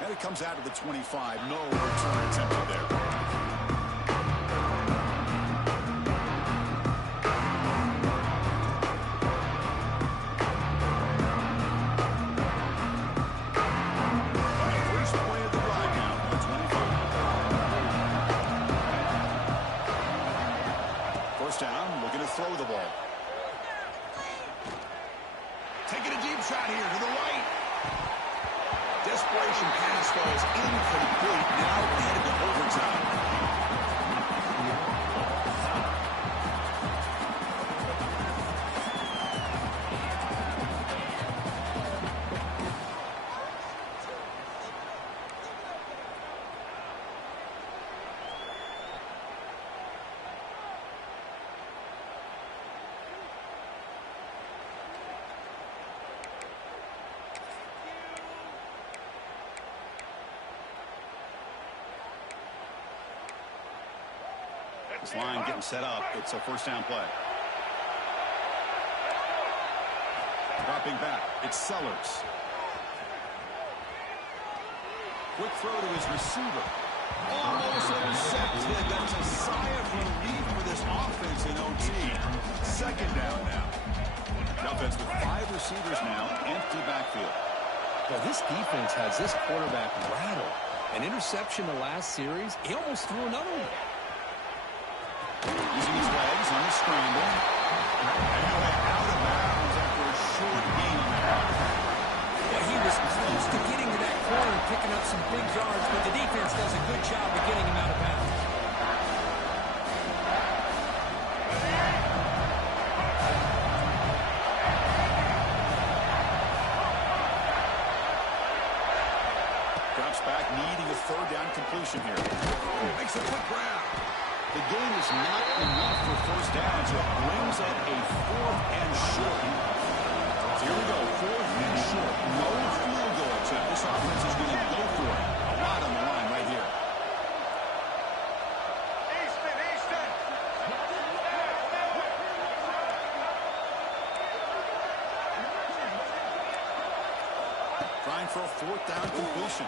And it comes out of the 25. No return attempted there. And the first play of the drive now on the 25. First down, looking to throw the ball. Taking a deep shot here to the right. Desperation pass falls incomplete. Now we're headed to overtime. line getting set up. It's a first down play. Dropping back, it's Sellers. Quick throw to his receiver. Almost intercepted. That's a sigh of relief for this offense in OT. Second down now. The offense with 5 receivers now, empty backfield. Well, this defense has this quarterback rattled. An interception the last series, he almost threw another one. Using his legs on the scramble. And out of bounds after a short gain on the half. Well, he was close to getting to that corner, picking up some big yards, but the defense does a good job of getting him out of bounds. Drops back, needing a third down completion here. Makes a quick grab. The gain is not enough for first down, so it brings up a 4th and short. So here we go, 4th and short. No field goal attempt. This offense is going to go for it. A lot on the line right here. Easton. Trying for a 4th down completion.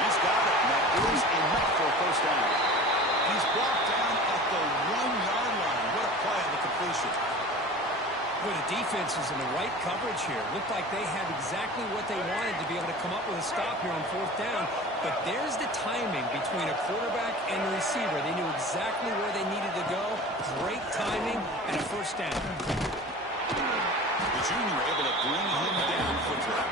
He's got it. That is enough for a first down. He's brought down at the 1-yard line. What a play on the completion. Well, the defense is in the right coverage here. Looked like they had exactly what they wanted to be able to come up with a stop here on 4th down. But there's the timing between a quarterback and the receiver. They knew exactly where they needed to go. Great timing and a first down. The junior able to bring him down for a drop.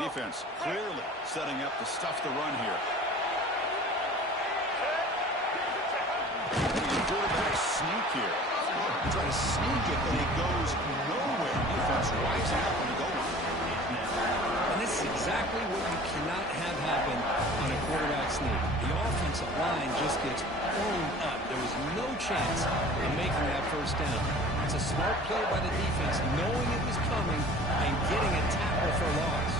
Defense clearly setting up to stuff the run here. Quarterback sneak here. Try to sneak it, but it goes nowhere. Defense rising up on the goal line. And this is exactly what you cannot have happen on a quarterback sneak. The offensive line just gets blown up. There was no chance of making that first down. It's a smart play by the defense, knowing it was coming and getting a tackle for loss.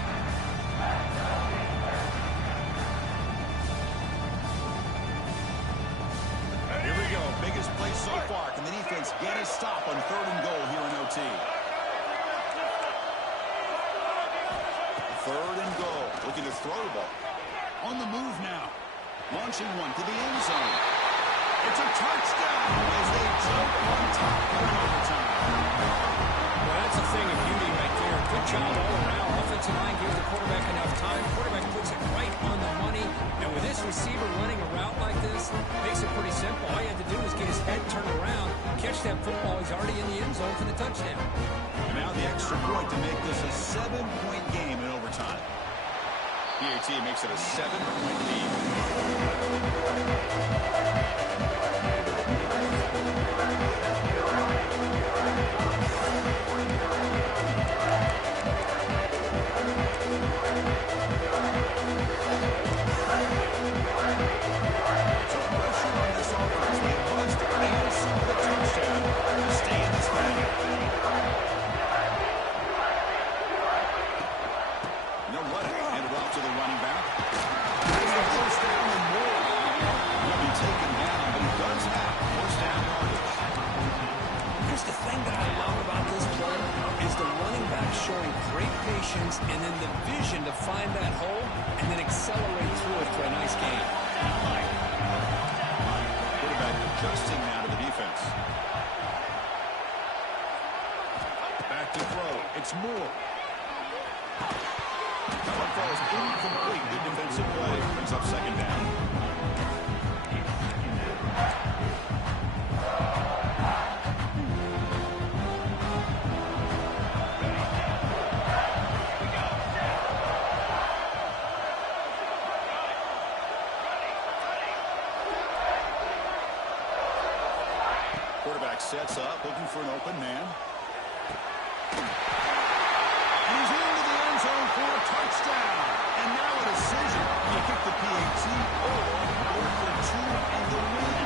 Here we go. Biggest play so far. Can the defense get a stop on 3rd and goal here in OT? 3rd and goal. Looking to throw the ball. On the move now. Launching one to the end zone. It's a touchdown as they jump on top of an overtime. Well, that's a thing of beauty right there. Good job all around. Offensive line gives the quarterback enough time. Quarterback puts it right on the money. And with this receiver running a route like this, makes it pretty simple. All you had to do was get his head turned around, catch that football. He's already in the end zone for the touchdown. And now the extra point to make this a 7-point game in overtime. PAT makes it a 7-point lead. Showing great patience and then the vision to find that hole and then accelerate through it for a nice gain. Quarterback adjusting now to the defense. Back to throw. It's Moore. That one falls incomplete. Good defensive play. Brings up 2nd down. Sets up, looking for an open man. And he's into the end zone for a touchdown. And now a decision. You kick the PAT or go for 2 and the win.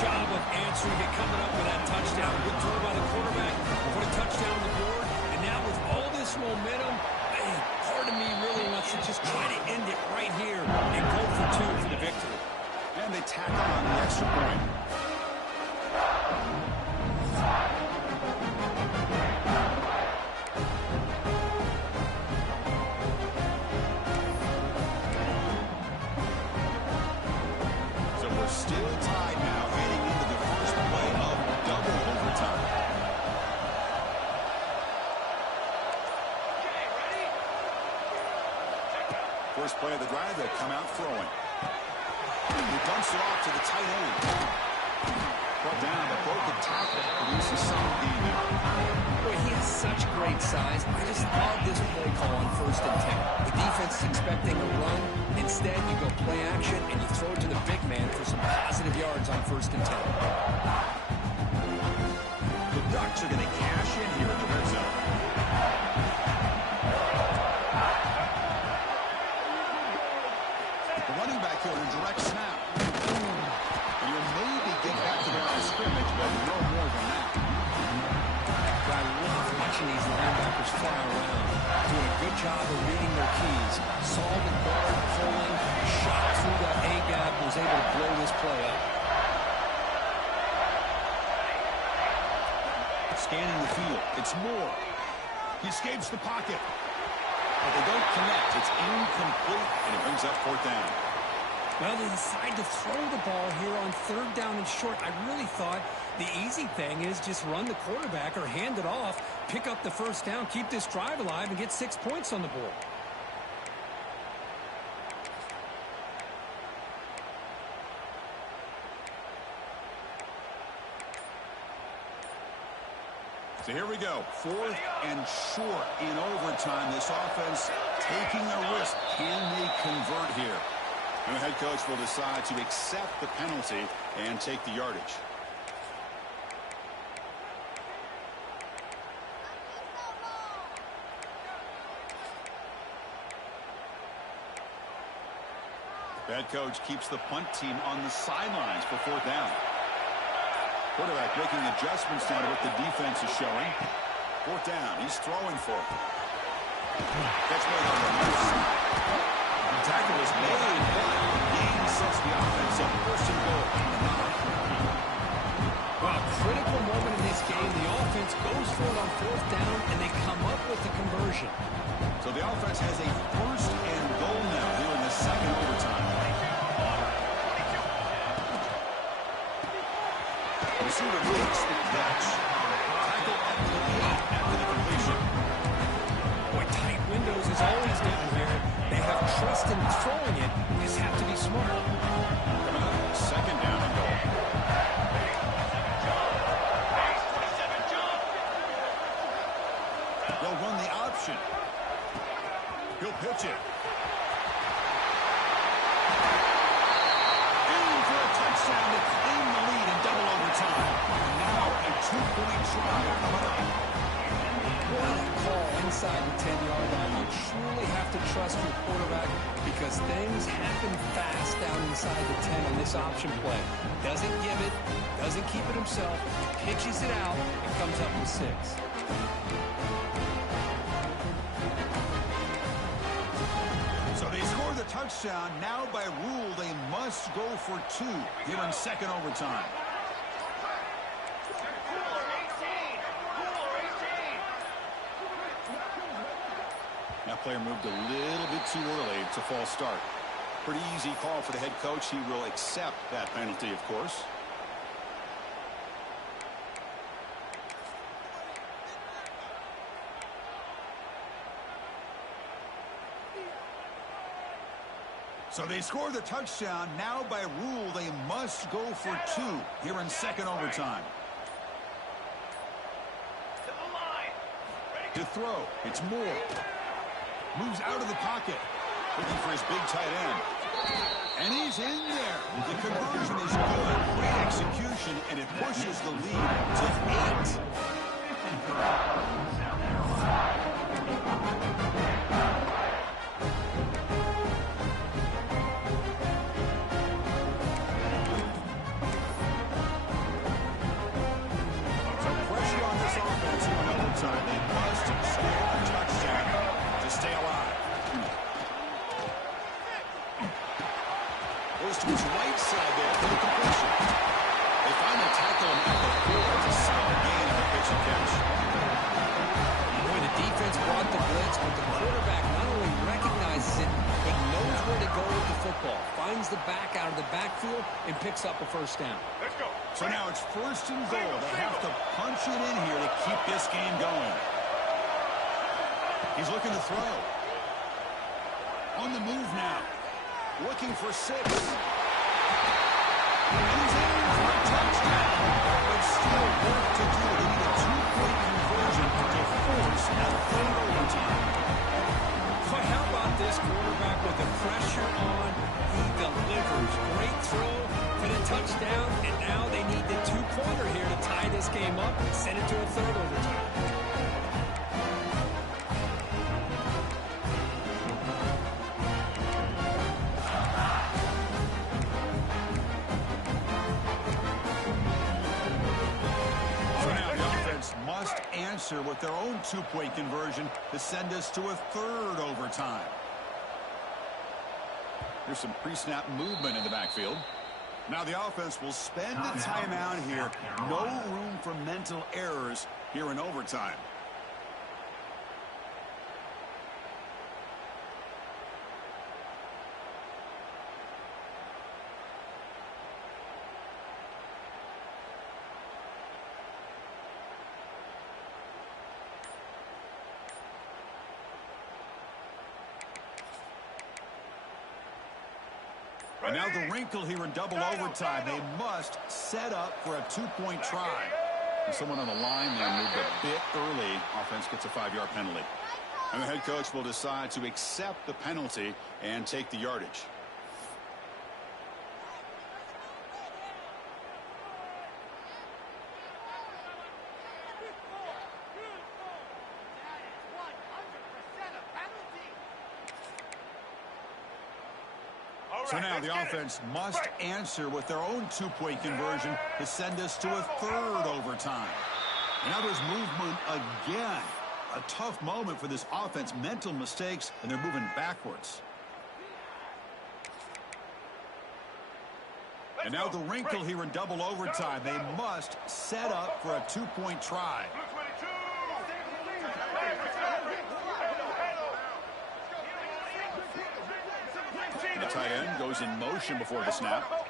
job of answering it, coming up with that touchdown. Good throw by the quarterback, put a touchdown on the board, and now with all this momentum, man, part of me really wants to just try to end it right here and go for 2 for the victory. And they tack on the extra point. So we're still tied now heading into the first play of double overtime. First play of the drive, they'll come out throwing. He dumps it off to the tight end. Brought down, but broke the tackle. Produces some gain there. Boy, he has such great size. I just love this play call on 1st and 10. The defense is expecting a run. Instead, you go play action, and you throw it to the big man for some positive yards on 1st and 10. The Ducks are going to cash in here in the red zone. The running back here in a direct snap. And you'll maybe get back to the line of scrimmage, but no more than that. I love watching these linebackers fly around, doing a good job of reading their keys. Saw the guard pulling, shot through that A-gap, was able to blow this play up. Scanning the field. It's Moore. He escapes the pocket. But they don't connect. It's incomplete, and it brings up 4th down. Well, they decide to throw the ball here on 3rd down and short. I really thought the easy thing is just run the quarterback or hand it off, pick up the 1st down, keep this drive alive, and get 6 points on the board. So here we go. 4th and short in overtime. This offense taking a risk. Can they convert here? And the head coach will decide to accept the penalty and take the yardage. The head coach keeps the punt team on the sidelines for 4th down. Quarterback making adjustments now to what the defense is showing. 4th down. He's throwing for it. That's made on the left side. The tackle is made, but gain sets the offense up. 1st and goal on the 9. Well, critical moment in this game. The offense goes for it on 4th down, and they come up with the conversion. So the offense has a 1st and goal now here in the 2nd overtime. Receiver makes the catch. Tackle at the 8 after the completion. Boy, tight windows is always down here. They have trust in throwing it. Just have to be smart. Coming up, 2nd down and goal. They'll run the option. He'll pitch it. In for a touchdown to claim the lead in double overtime. And now a 2-point try coming up. What a call inside the 10-yard line. You truly have to trust your quarterback because things happen fast down inside the 10 on this option play. Doesn't give it, doesn't keep it himself, pitches it out, and comes up with 6. So they score the touchdown. Now by rule, they must go for 2 here in 2nd overtime. That player moved a little bit too early. It's a false start. Pretty easy call for the head coach. He will accept that penalty, of course. So they score the touchdown. Now by rule, they must go for 2 here in 2nd overtime. To throw, it's Moore. Moves out of the pocket. Looking for his big tight end. And he's in there. The conversion is good. Great execution, and it pushes the lead to 8. overtime. They must score a touchdown to stay alive. Goes to his right side there for the completion. They finally tackle him at the 4. It's a solid gain on the pitch and catch. Boy, the defense brought the blitz, but the quarterback not only recognizes it, but knows where to go with the football. Finds the back out of the backfield and picks up a first down. Let's go. So now it's 1st and goal. They have to punch it in here to keep this game going. He's looking to throw. On the move now. Looking for 6. And he's in for a touchdown. But still work to do. They need a 2-point conversion to force a 3rd overtime. But how about this quarterback with the pressure on? He delivers. Great throw for the touchdown, and now they need the 2-pointer here to tie this game up and send it to a 3rd overtime. Must answer with their own 2-point conversion to send us to a 3rd overtime. There's some pre-snap movement in the backfield. Now the offense will spend the timeout here. No room for mental errors here in overtime. And now the wrinkle here in double overtime. They must set up for a 2-point try. And someone on the line there moved a bit early. Offense gets a 5-yard penalty. And the head coach will decide to accept the penalty and take the yardage. So now the offense must answer with their own 2-point conversion to send us to a 3rd overtime. And now there's movement again. A tough moment for this offense. Mental mistakes, and they're moving backwards. And now the wrinkle here in double overtime. They must set up for a 2-point try. The tight end goes in motion before the snap.